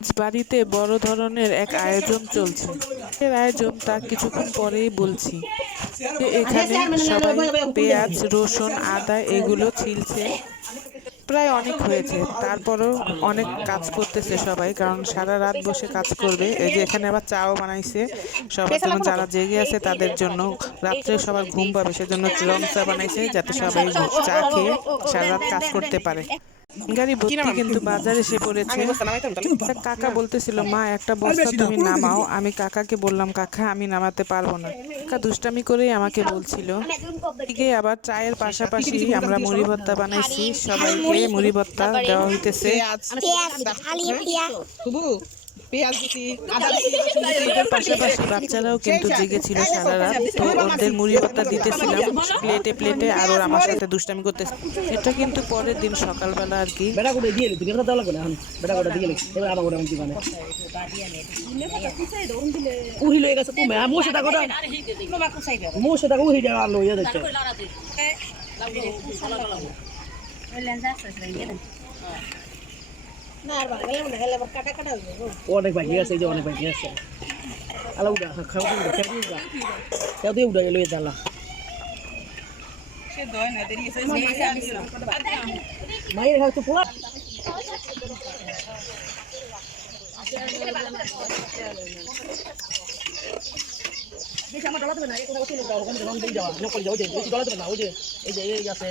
বাড়িতে বড় ধরনের এক আয়োজন চলছে। এর আয়োজন তা কিছুক্ষণ পরেই বলছি এখানে সবাই পেঁয়াজ, রসুন, আদা এগুলো ছিলছে। প্রায় অনেক হয়েছে। তারপরও অনেক কাজ করতেছে সবাই, কারণ সারা রাত বসে কাজ করবে। এই যে এখানে আবার চাও বানাইছে। সবার জন্য যারা জেগে আছে তাদের জন্য রাত্রে সবার ঘুম পাবে। সেজন্য রং চা বানাইছে যাতে সবাই চা খেয়ে সারা রাত কাজ করতে পারে। গাড়ি ভর্তি কিন্তু বাজারে এসে পড়েছে। কাকা বলতেছিল মা একটা বস্তা তুমি নামাও। আমি কাকাকে বললাম কাকা আমি নামাতে পারব না। কাকা দুষ্টামি করেই আমাকে বলছিল এদিকে আবার চায়ের পাশাপাশি আমরা মুড়ি ভর্তা বানাইছি সবাইকে মুড়ি ভর্তা দেওয়া হইতেছে। পেঁয়াজ আদা পাশাপাশি বাচ্চারাও কিন্তু জেগেছিল সারা রাত। তো ওদের মুড়ি ভর্তা দিতেছিলাম প্লেটে প্লেটে আর ওরা আমার সাথে দুষ্টামি করতেছে। এটা কিন্তু পরের দিন সকালবেলা আর কি। বেটা করে দিয়ে তুমি কথা লাগবে না এখন। বেটা করে দিয়ে এবার আবার করে দিবানে উহি লয়ে গেছে তুমি মো সেটা কথা মো সেটা উহি দেওয়া লইয়া দিচ্ছে বাবা গেলে মনে অনেক বাকি আছে এই যে অনেক বাকি আছে আলা উড়া খাওয়া উড়া খেয়ে উড়া খেয়ে দিয়ে উড়া দয় না মায়ের পোলা ওখানে যখন দিয়ে যাওয়া। যাও যে, বেশি ডলাতে না, ওই যে, এই যে, এই আছে